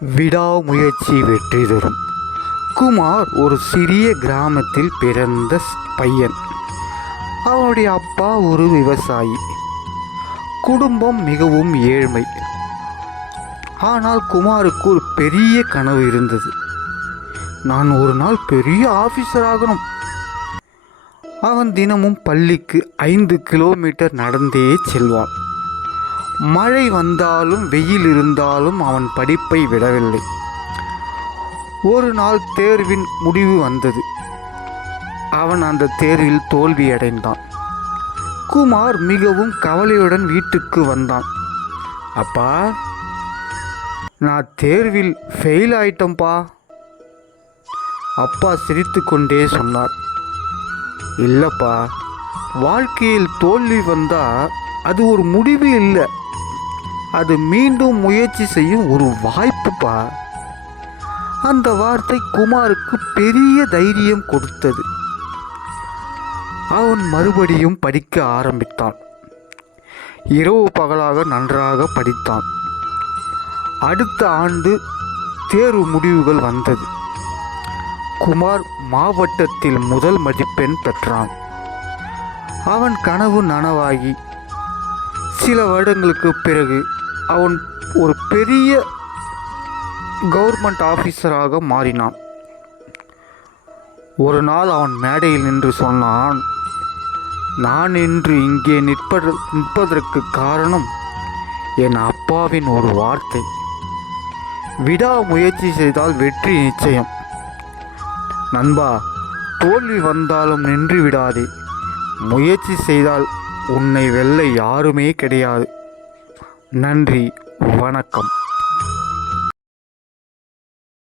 விடாமுயற்சி வெற்றி தரும். குமார் ஒரு சிறிய கிராமத்தில் பிறந்த பையன். அவனுடைய அப்பா ஒரு விவசாயி. குடும்பம் மிகவும் ஏழ்மை. ஆனால் குமாருக்கு ஒரு பெரிய கனவு இருந்தது. நான் ஒரு நாள் பெரிய ஆபீசர் ஆகணும். அவன் தினமும் பள்ளிக்கு 5 கிலோமீட்டர் நடந்தே செல்வான். மழை வந்தாலும் வெயில் இருந்தாலும் அவன் படிப்பை விடவில்லை. ஒரு நாள் தேர்வின் முடிவு வந்தது. அவன் அந்த தேர்வில் தோல்வியடைந்தான். குமார் மிகவும் கவலையுடன் வீட்டுக்கு வந்தான். அப்பா, நான் தேர்வில் ஃபெயில் ஆயிட்டேன்ப்பா. அப்பா சிரித்து கொண்டே சொன்னார், இல்லைப்பா, வாழ்க்கையில் தோல்வி வந்தால் அது ஒரு முடிவு இல்லை, அது மீண்டும் முயற்சி செய்யும் ஒரு வாய்ப்புப்பா. அந்த வார்த்தை குமாருக்கு பெரிய தைரியம் கொடுத்தது. அவன் மறுபடியும் படிக்க ஆரம்பித்தான். இரவு பகலாக நன்றாக படித்தான். அடுத்த ஆண்டு தேர்வு முடிவுகள் வந்தது. குமார் மாவட்டத்தில் முதல் மதிப்பெண் பெற்றான். அவன் கனவு நனவாகி சில வருடங்களுக்கு பிறகு அவன் ஒரு பெரிய கவர்மெண்ட் ஆஃபீஸராக மாறினான். ஒரு நாள் அவன் மேடையில் நின்று சொன்னான், நான் இன்று இங்கே நிற்பதற்கு காரணம் என் அப்பாவின் ஒரு வார்த்தை. விடாமுயற்சி செய்தால் வெற்றி நிச்சயம். நண்பா, தோல்வி வந்தாலும் நின்று விடாதே. முயற்சி செய்தால் உன்னை வெல்ல யாருமே கிடையாது. நன்றி, வணக்கம்.